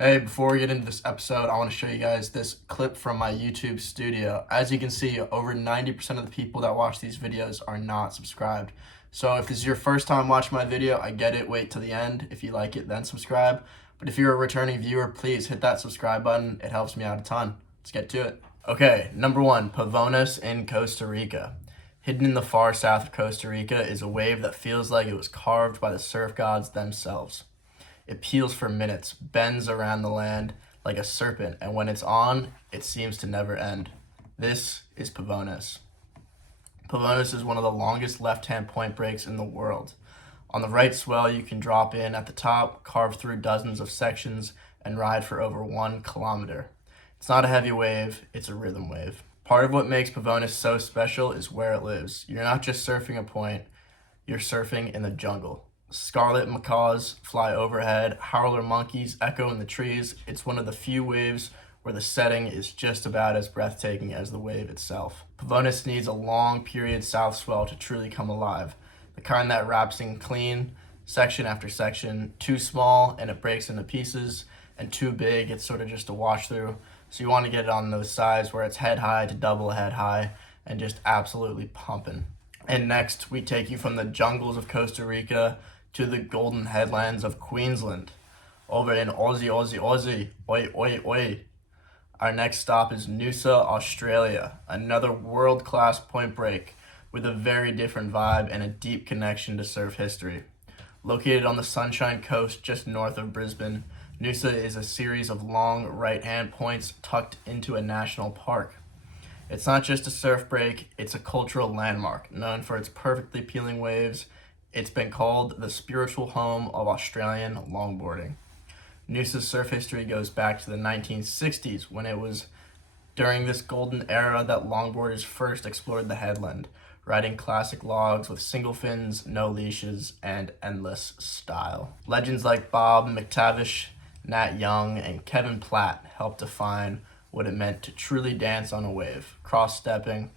Hey, before we get into this episode, I want to show you guys this clip from my YouTube studio. As you can see, over 90% of the people that watch these videos are not subscribed. So if this is your first time watching my video, I get it, wait till the end. If you like it, then subscribe. But if you're a returning viewer, please hit that subscribe button. It helps me out a ton. Let's get to it. Okay, number one, Pavones in Costa Rica. Hidden in the far south of Costa Rica is a wave that feels like it was carved by the surf gods themselves. It peels for minutes, bends around the land like a serpent, and when it's on, it seems to never end. This is Pavones. Pavones is one of the longest left-hand point breaks in the world. On the right swell, you can drop in at the top, carve through dozens of sections, and ride for over 1 kilometer. It's not a heavy wave, it's a rhythm wave. Part of what makes Pavones so special is where it lives. You're not just surfing a point, you're surfing in the jungle. Scarlet macaws fly overhead, howler monkeys echo in the trees. It's one of the few waves where the setting is just about as breathtaking as the wave itself. Pavones needs a long period south swell to truly come alive, the kind that wraps in clean, section after section. Too small and it breaks into pieces, and too big it's sort of just a wash through. So you want to get it on those sides where it's head high to double head high and just absolutely pumping. And next, we take you from the jungles of Costa Rica to the golden headlands of Queensland. Over in Aussie, oi, oi, oi. Our next stop is Noosa, Australia, another world-class point break with a very different vibe and a deep connection to surf history. Located on the Sunshine Coast just north of Brisbane, Noosa is a series of long right-hand points tucked into a national park. It's not just a surf break, it's a cultural landmark, known for its perfectly peeling waves. It's been called the spiritual home of Australian longboarding. Noosa's surf history goes back to the 1960s, when it was during this golden era that longboarders first explored the headland, riding classic logs with single fins, no leashes, and endless style. Legends like Bob McTavish, Nat Young, and Kevin Platt helped define what it meant to truly dance on a wave, cross-stepping,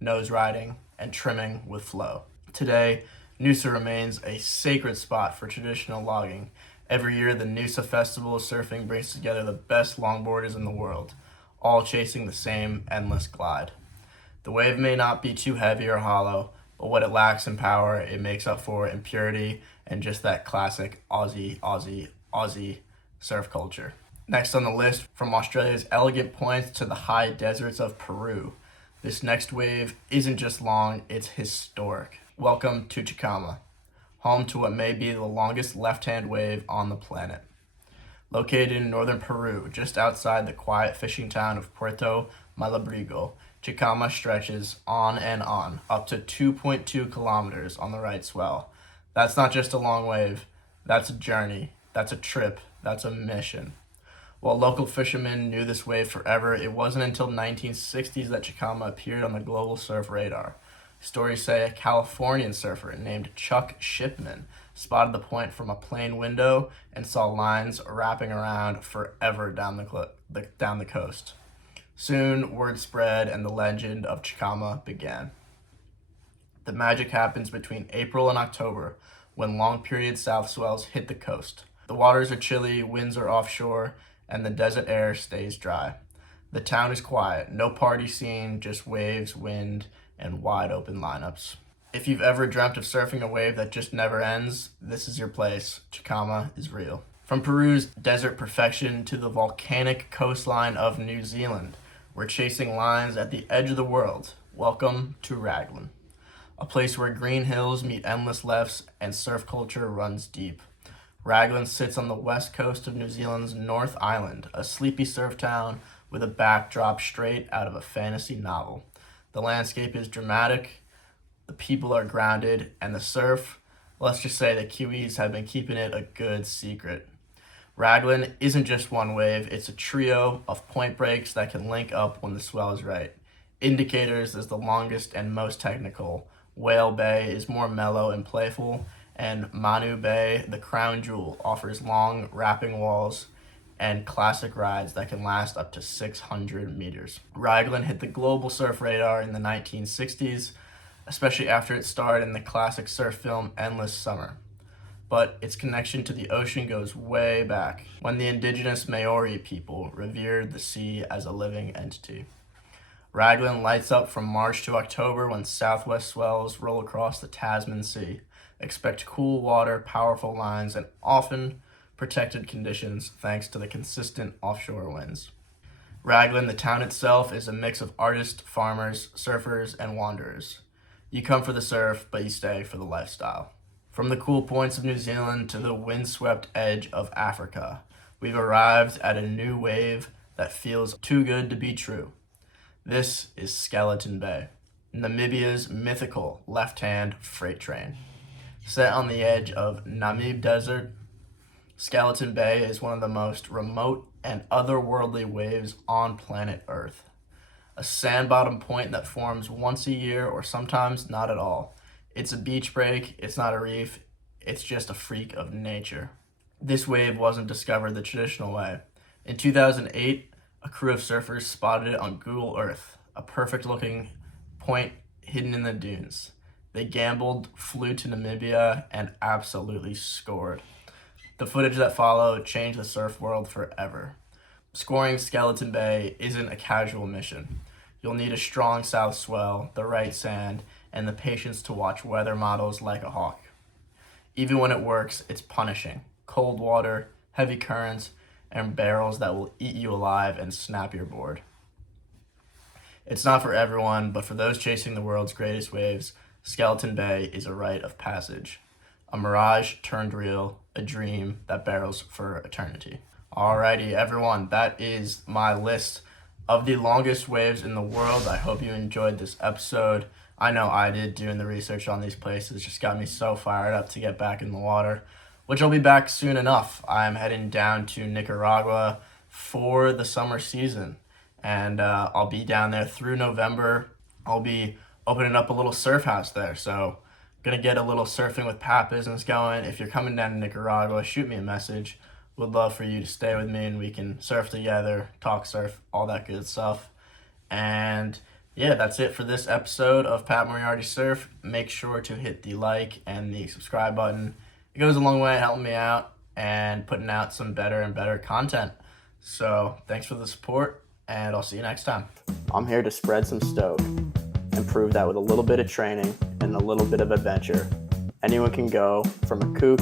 nose riding, and trimming with flow. Today, Noosa remains a sacred spot for traditional logging. Every year, the Noosa Festival of Surfing brings together the best longboarders in the world, all chasing the same endless glide. The wave may not be too heavy or hollow, but what it lacks in power, it makes up for in purity and just that classic Aussie surf culture. Next on the list, from Australia's elegant points to the high deserts of Peru, this next wave isn't just long, it's historic. Welcome to Chicama, home to what may be the longest left-hand wave on the planet. Located in northern Peru, just outside the quiet fishing town of Puerto Malabrigo, Chicama stretches on and on, up to 2.2 kilometers on the right swell. That's not just a long wave, that's a journey, that's a trip, that's a mission. While local fishermen knew this wave forever, it wasn't until the 1960s that Chicama appeared on the global surf radar. Stories say a Californian surfer named Chuck Shipman spotted the point from a plane window and saw lines wrapping around forever down the coast. Soon, word spread and the legend of Chicama began. The magic happens between April and October, when long-period south swells hit the coast. The waters are chilly, winds are offshore, and the desert air stays dry. The town is quiet, no party scene, just waves, wind, and wide open lineups. If you've ever dreamt of surfing a wave that just never ends, this is your place. Chicama is real. From Peru's desert perfection to the volcanic coastline of New Zealand, we're chasing lines at the edge of the world. Welcome to Raglan, a place where green hills meet endless lefts and surf culture runs deep. Raglan sits on the west coast of New Zealand's North Island, a sleepy surf town with a backdrop straight out of a fantasy novel. The landscape is dramatic, the people are grounded, and the surf, let's just say the Kiwis have been keeping it a good secret. Raglan isn't just one wave, it's a trio of point breaks that can link up when the swell is right. Indicators is the longest and most technical. Whale Bay is more mellow and playful, and Manu Bay, the crown jewel, offers long wrapping walls and classic rides that can last up to 600 meters. Raglan hit the global surf radar in the 1960s, especially after it starred in the classic surf film Endless Summer. but its connection to the ocean goes way back, when the indigenous Maori people revered the sea as a living entity. Raglan lights up from March to October when southwest swells roll across the Tasman Sea. Expect cool water, powerful lines, and often protected conditions thanks to the consistent offshore winds. Raglan, the town itself, is a mix of artists, farmers, surfers, and wanderers. You come for the surf, but you stay for the lifestyle. From the cool points of New Zealand to the windswept edge of Africa, we've arrived at a new wave that feels too good to be true. This is Skeleton Bay, Namibia's mythical left-hand freight train. Set on the edge of Namib Desert, Skeleton Bay is one of the most remote and otherworldly waves on planet Earth. A sand-bottom point that forms once a year or sometimes not at all. It's a beach break, it's not a reef, it's just a freak of nature. This wave wasn't discovered the traditional way. In 2008, a crew of surfers spotted it on Google Earth, a perfect-looking point hidden in the dunes. They gambled, flew to Nimibia, and absolutely scored. The footage that followed changed the surf world forever. Scoring Skeleton Bay isn't a casual mission. You'll need a strong south swell, the right sand, and the patience to watch weather models like a hawk. Even when it works, it's punishing. Cold water, heavy currents, and barrels that will eat you alive and snap your board. It's not for everyone, but for those chasing the world's greatest waves, Skeleton Bay is a rite of passage. A mirage turned real, a dream that barrels for eternity. Alrighty, everyone, that is my list of the longest waves in the world. I hope you enjoyed this episode. I know I did. Doing the research on these places just got me so fired up to get back in the water, which I'll be back soon enough. I'm heading down to Nicaragua for the summer season, and I'll be down there through November. I'll be opening up a little surf house there, so gonna get a little surfing with Pat business going. If you're coming down to Nicaragua, shoot me a message. Would love for you to stay with me and we can surf together, talk surf, all that good stuff. And yeah, that's it for this episode of Pat Moriarty Surf. Make sure to hit the like and the subscribe button. It goes a long way helping me out and putting out some better and better content. So thanks for the support, and I'll see you next time. I'm here to spread some stoke and prove that with a little bit of training and a little bit of adventure, anyone can go from a kook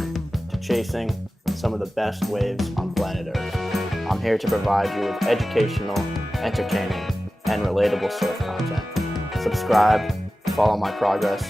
to chasing some of the best waves on planet Earth. I'm here to provide you with educational, entertaining, and relatable surf content. Subscribe, follow my progress,